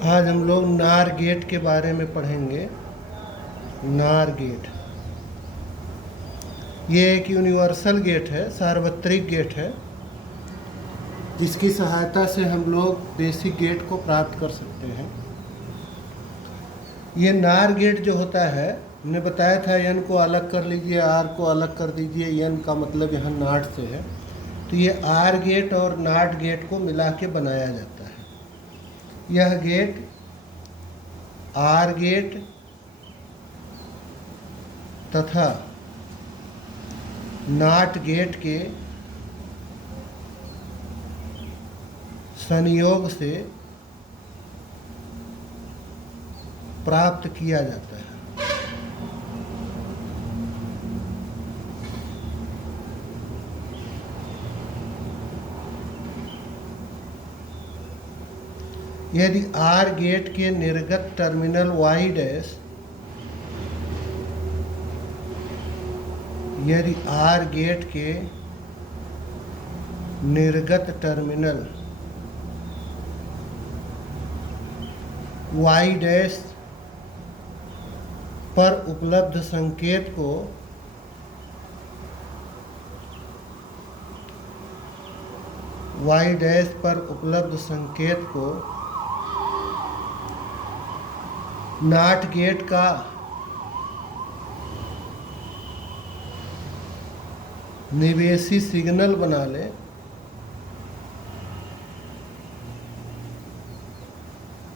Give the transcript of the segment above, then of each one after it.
आज हम लोग नार गेट के बारे में पढ़ेंगे। नार गेट ये एक यूनिवर्सल गेट है, सार्वत्रिक गेट है, जिसकी सहायता से हम लोग बेसिक गेट को प्राप्त कर सकते हैं। ये नार गेट जो होता है, हमने बताया था एन को अलग कर लीजिए, आर को अलग कर दीजिए। एन का मतलब यहाँ नाट से है, तो ये आर गेट और नाट गेट को मिला के बनाया जाता है। यह गेट आर गेट तथा नाट गेट के संयोग से प्राप्त किया जाता है। यदि आर गेट के निर्गत टर्मिनल वाई डैश यदि आर गेट के निर्गत टर्मिनल वाई डैश पर उपलब्ध संकेत को वाई डैश पर उपलब्ध संकेत को नाट गेट का निवेशी सिग्नल बना ले,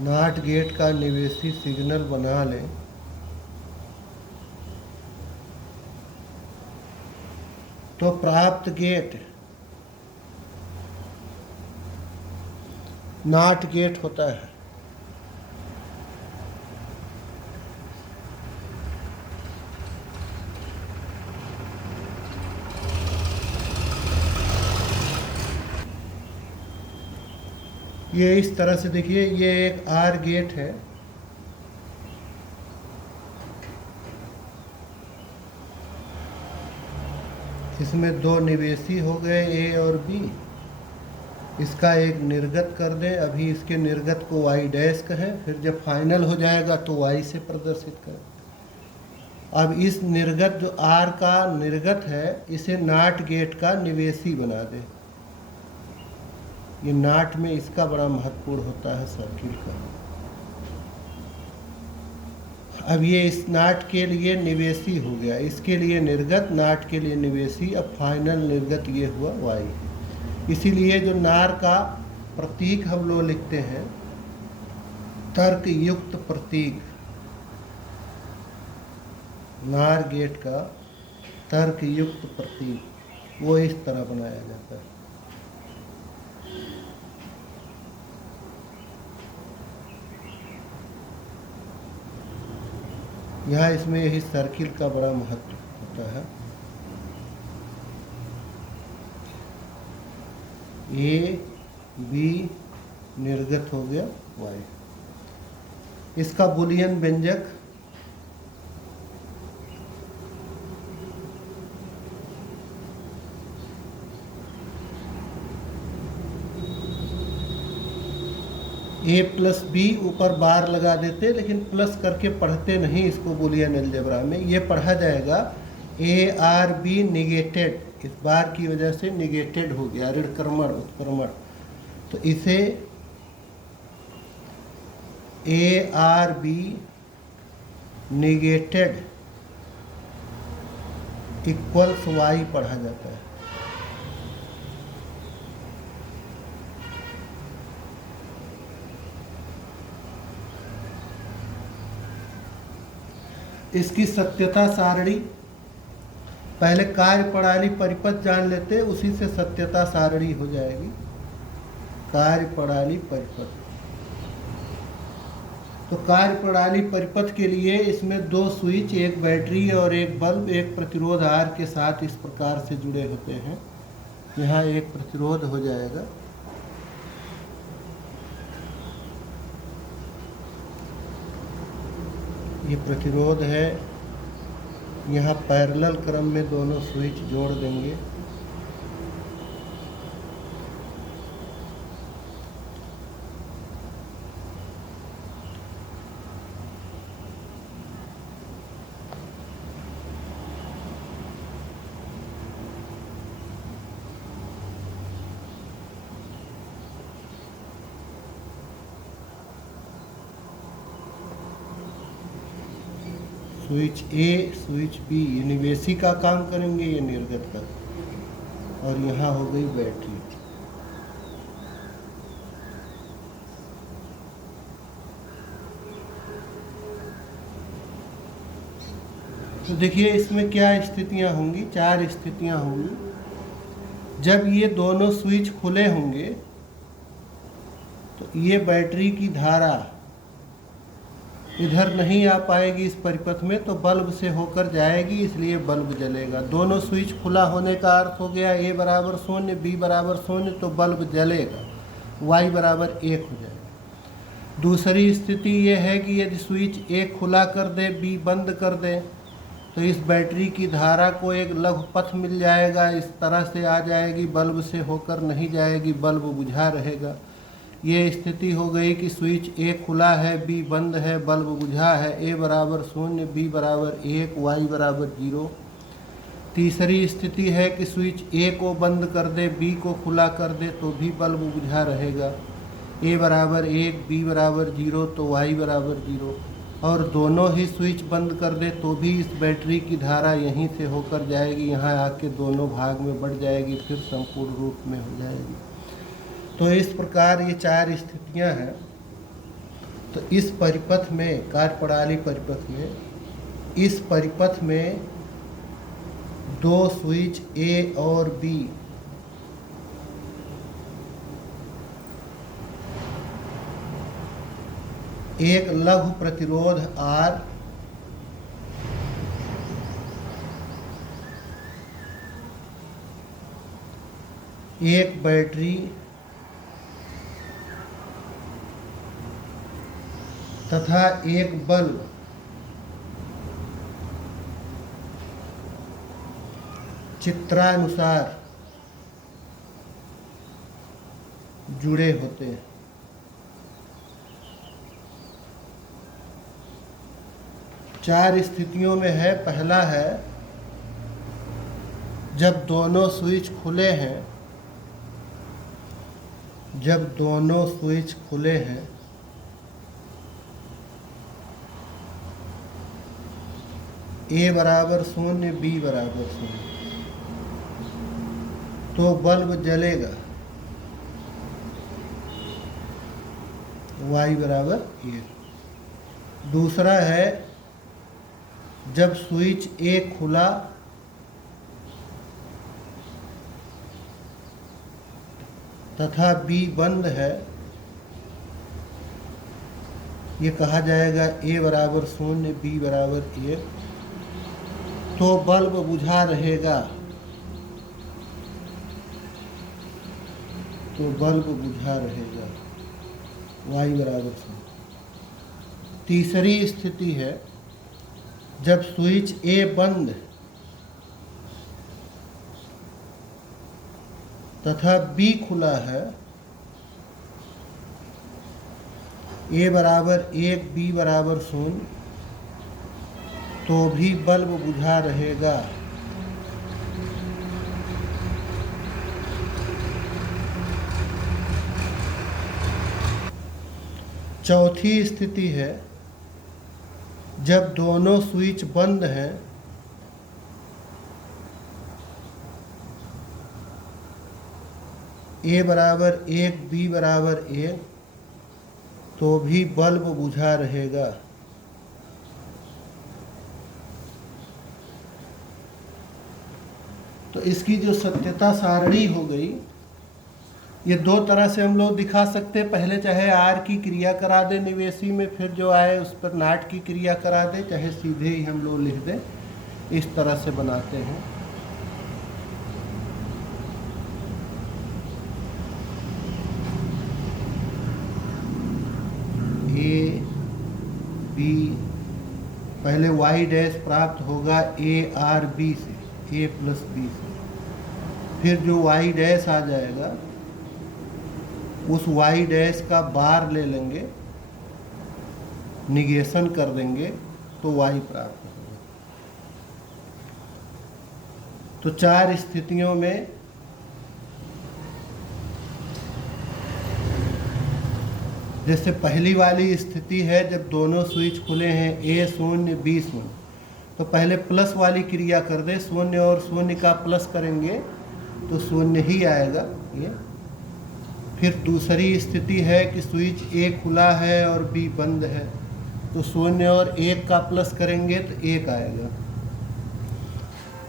नाट गेट का निवेशी सिग्नल बना ले, तो प्राप्त गेट नाट गेट होता है। ये इस तरह से देखिए, ये एक आर गेट है, इसमें दो निवेशी हो गए ए और बी। इसका एक निर्गत कर दें, अभी इसके निर्गत को वाई डैश कहें, फिर जब फाइनल हो जाएगा तो वाई से प्रदर्शित करें। अब इस निर्गत जो आर का निर्गत है, इसे नाट गेट का निवेशी बना दें। ये नाट में इसका बड़ा महत्वपूर्ण होता है सर्किल का। अब ये इस नाट के लिए निवेशी हो गया, इसके लिए निर्गत, नाट के लिए निवेशी। अब फाइनल निर्गत ये हुआ वाई। इसीलिए जो नार का प्रतीक हम लोग लिखते हैं, तर्क युक्त प्रतीक, नार गेट का तर्क युक्त प्रतीक, वो इस तरह बनाया जाता है। यहाँ इसमें यही सर्किल का बड़ा महत्व होता है। ए बी निर्गत हो गया वाई। इसका बुलियन व्यंजक ए प्लस बी, ऊपर बार लगा देते, लेकिन प्लस करके पढ़ते नहीं इसको बुलियन अलजेब्रा में। ये पढ़ा जाएगा ए आर बी निगेटेड, इस बार की वजह से निगेटेड हो गया, ऋणक्रमण उत्क्रमण। तो इसे A R B negated equals Y पढ़ा जाता है। इसकी सत्यता सारणी, पहले कार्य प्रणाली परिपथ जान लेते, उसी से सत्यता सारणी हो जाएगी। कार्य प्रणाली परिपथ, तो कार्य प्रणाली परिपथ के लिए इसमें दो स्विच, एक बैटरी और एक बल्ब, एक प्रतिरोध आर के साथ इस प्रकार से जुड़े होते हैं। यहाँ एक प्रतिरोध हो जाएगा, ये प्रतिरोध है। यहाँ पैरेलल क्रम में दोनों स्विच जोड़ देंगे। स्विच ए, स्विच बी, ये निवेशी का काम करेंगे, ये निर्गत का, और यहाँ हो गई बैटरी। तो देखिए इसमें क्या स्थितियां होंगी, 4 स्थितियां होंगी। जब ये दोनों स्विच खुले होंगे तो ये बैटरी की धारा इधर नहीं आ पाएगी इस परिपथ में, तो बल्ब से होकर जाएगी, इसलिए बल्ब जलेगा। दोनों स्विच खुला होने का अर्थ हो गया A बराबर 0, B बराबर 0, तो बल्ब जलेगा, Y बराबर 1 हो जाएगा। दूसरी स्थिति ये है कि यदि स्विच A खुला कर दे, B बंद कर दे, तो इस बैटरी की धारा को एक लघु पथ मिल जाएगा, इस तरह से आ जाएगी, बल्ब से होकर नहीं जाएगी, बल्ब बुझा रहेगा। ये स्थिति हो गई कि स्विच ए खुला है, बी बंद है, बल्ब बुझा है, ए बराबर 0, बी बराबर 1, वाई बराबर 0। तीसरी स्थिति है कि स्विच ए को बंद कर दे, बी को खुला कर दे, तो भी बल्ब बुझा रहेगा, ए बराबर 1, बी बराबर 0, तो वाई बराबर 0। और दोनों ही स्विच बंद कर दे तो भी इस बैटरी की धारा यहीं से होकर जाएगी, यहाँ आके दोनों भाग में बढ़ जाएगी, फिर संपूर्ण रूप में हो जाएगी। तो इस प्रकार ये 4 स्थितियां हैं। तो इस परिपथ में, कार्यप्रणाली परिपथ में, इस परिपथ में 2 स्विच ए और बी एक लघु प्रतिरोध R, एक बैटरी तथा एक बल्ब चित्रानुसार जुड़े होते हैं। चार स्थितियों में है। पहला है जब दोनों स्विच खुले हैं, जब दोनों स्विच खुले हैं ए बराबर 0, बी बराबर 0, तो बल्ब जलेगा, वाई बराबर 1। दूसरा है जब स्विच ए खुला तथा बी बंद है, ये कहा जाएगा ए बराबर 0, बी बराबर 1, तो बल्ब बुझा रहेगा, तो बल्ब बुझा रहेगा, वाई बराबर 0। तीसरी स्थिति है जब स्विच ए बंद तथा बी खुला है, ए बराबर 1, बी बराबर 0, तो भी बल्ब बुझा रहेगा, चौथी स्थिति है जब दोनों स्विच बंद हैं, ए बराबर 1, बी बराबर 1, तो भी बल्ब बुझा रहेगा। तो इसकी जो सत्यता सारणी हो गई, ये 2 तरह से हम लोग दिखा सकते हैं। पहले चाहे आर की क्रिया करा दे निवेशी में, फिर जो आए उस पर नाट की क्रिया करा दे, चाहे सीधे ही हम लोग लिख दें, इस तरह से बनाते हैं। ए बी, पहले वाई डैश प्राप्त होगा ए आर बी से, ए प्लस बी से, फिर जो वाई डैश आ जाएगा उस वाई डैश का बार ले लेंगे, निगेशन कर देंगे, तो वाई प्राप्त होगा। तो 4 स्थितियों में जैसे पहली वाली स्थिति है जब दोनों स्विच खुले हैं, ए 0, बी 0, तो पहले प्लस वाली क्रिया कर दे, शून्य और शून्य का प्लस करेंगे तो शून्य ही आएगा ये। फिर दूसरी स्थिति है कि स्विच ए खुला है और बी बंद है, तो शून्य और 1 का प्लस करेंगे तो 1 आएगा।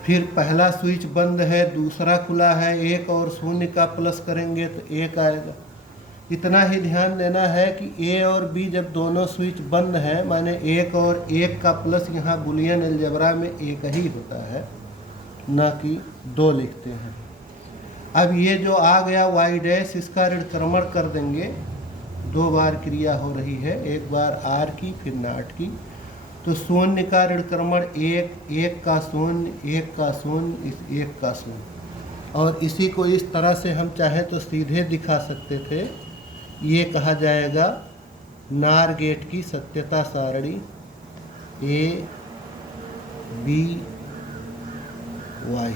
फिर पहला स्विच बंद है, दूसरा खुला है, 1 और शून्य का प्लस करेंगे तो 1 आएगा। इतना ही ध्यान देना है कि ए और बी जब दोनों स्विच बंद हैं, माने 1 और 1 का प्लस यहाँ बुलियन अलजेब्रा में 1 ही होता है, ना कि 2 लिखते हैं। अब ये जो आ गया y डैश, इसका ऋणक्रमण कर देंगे। 2 बार क्रिया हो रही है, एक बार r की फिर नॉट की, तो शून्य का ऋणक्रमण 1, 1 का शून्य, 1 का शून्य, 1 का शून्य। और इसी को इस तरह से हम चाहें तो सीधे दिखा सकते थे। ये कहा जाएगा नार गेट की सत्यता सारणी A B Y।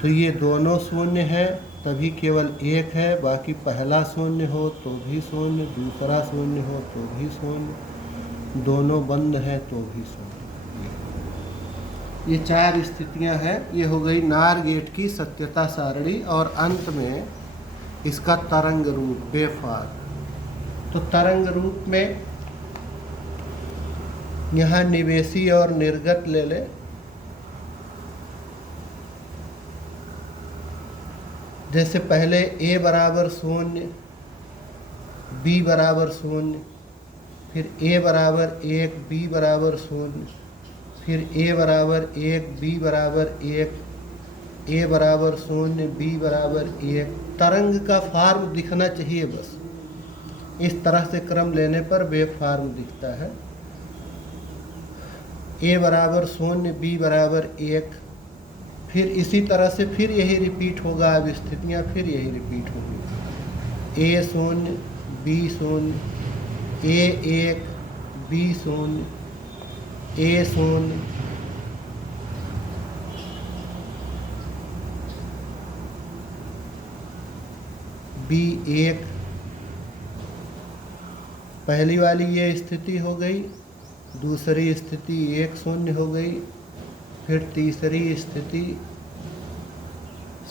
तो ये दोनों शून्य है तभी केवल 1 है, बाकी पहला शून्य हो तो भी शून्य, दूसरा शून्य हो तो भी शून्य, दोनों बंद हैं तो भी शून्य। ये 4 स्थितियां हैं। ये हो गई नार गेट की सत्यता सारणी। और अंत में इसका तरंग रूप वेवफॉर्म। तो तरंग रूप में यहाँ निवेशी और निर्गत ले ले। जैसे पहले a बराबर 0, b बराबर 0, फिर a बराबर 1, b बराबर 0, फिर a बराबर 1, b बराबर 1, a बराबर 0, b बराबर 1। तरंग का फॉर्म दिखना चाहिए बस। इस तरह से क्रम लेने पर वेव फॉर्म दिखता है। a बराबर 0, b बराबर 1, फिर इसी तरह से फिर यही रिपीट होगा। अब स्थितियाँ फिर यही रिपीट होगी। a 0, b 0, a 1, b 0, a 0, b 1। पहली वाली ये स्थिति हो गई, दूसरी स्थिति 1 0 हो गई, फिर तीसरी स्थिति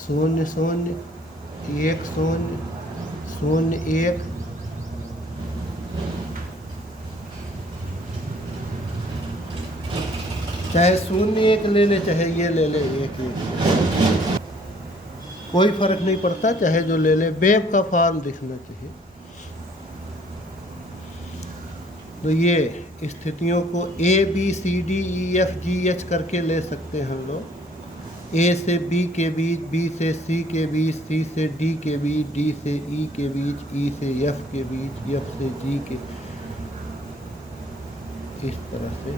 0 0, 1 0, 0 1। चाहे 0 1 ले ले, चाहे ये ले ले 1 1, कोई फर्क नहीं पड़ता, चाहे जो ले ले, वेव का फॉर्म दिखना चाहिए। तो ये स्थितियों को A B C D E F G H करके ले सकते हैं हम लोग। A से B के बीच, B से C के बीच, C से D के बीच, D से E के बीच, E से F के बीच, F से G के, इस तरह से।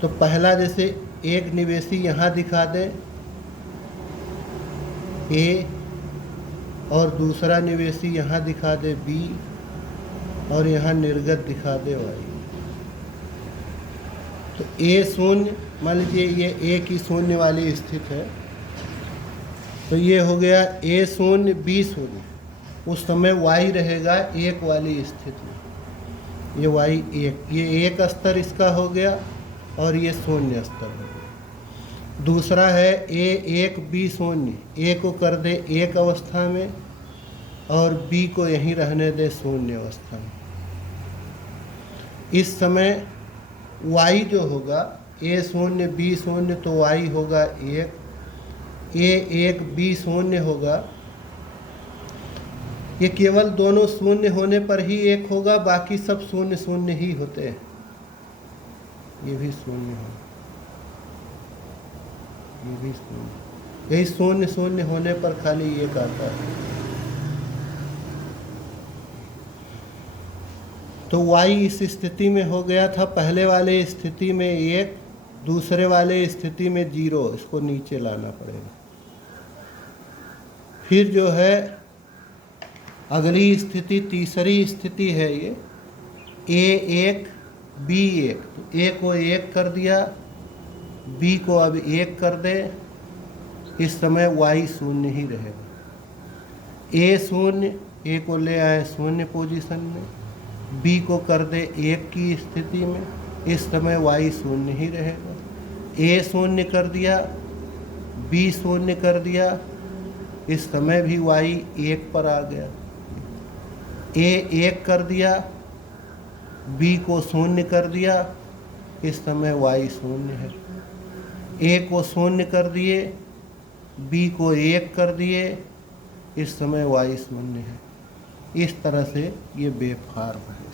तो पहला जैसे एक निवेशी यहाँ दिखा दे A, और दूसरा निवेशी यहाँ दिखा दे B, और यहाँ निर्गत दिखा दे Y। तो A 0, मान लीजिए ये A की 0 वाली स्थिति है, तो ये हो गया A 0 B 0। उस समय Y रहेगा 1 वाली स्थिति में, ये Y 1, ये 1 स्तर इसका हो गया और ये 0 स्तर हो गया। दूसरा है A 1 B 0, A को कर दे 1 अवस्था में और B को यहीं रहने दे 0 अवस्था में। इस समय y जो होगा A 0 B 0, तो y होगा 1, A 1 B 0 होगा। ये केवल दोनों 0 होने पर ही 1 होगा, बाकी सब 0 0 ही होते हैं। ये भी 0 होगा, ये भी 0, यही 0 0 होने पर खाली 1 आता है। तो y इस स्थिति में हो गया था, पहले वाले स्थिति में 1, दूसरे वाले स्थिति में 0, इसको नीचे लाना पड़ेगा। फिर जो है अगली स्थिति, तीसरी स्थिति है ये A 1 B 1। तो A को 1 कर दिया, B को अब 1 कर दे, इस समय y 0 ही रहेगा। A 0 ए को ले आए शून्य पोजीशन में, बी को कर दे 1 की स्थिति में, इस समय y शून्य ही रहेगा। ए शून्य कर दिया, बी शून्य कर दिया, इस समय भी y 1 पर आ गया। ए 1 कर दिया, बी को शून्य कर दिया, इस समय y शून्य है। ए को शून्य कर दिए, बी को 1 कर दिए, इस समय y शून्य है। इस तरह से ये वेव फॉर्म है।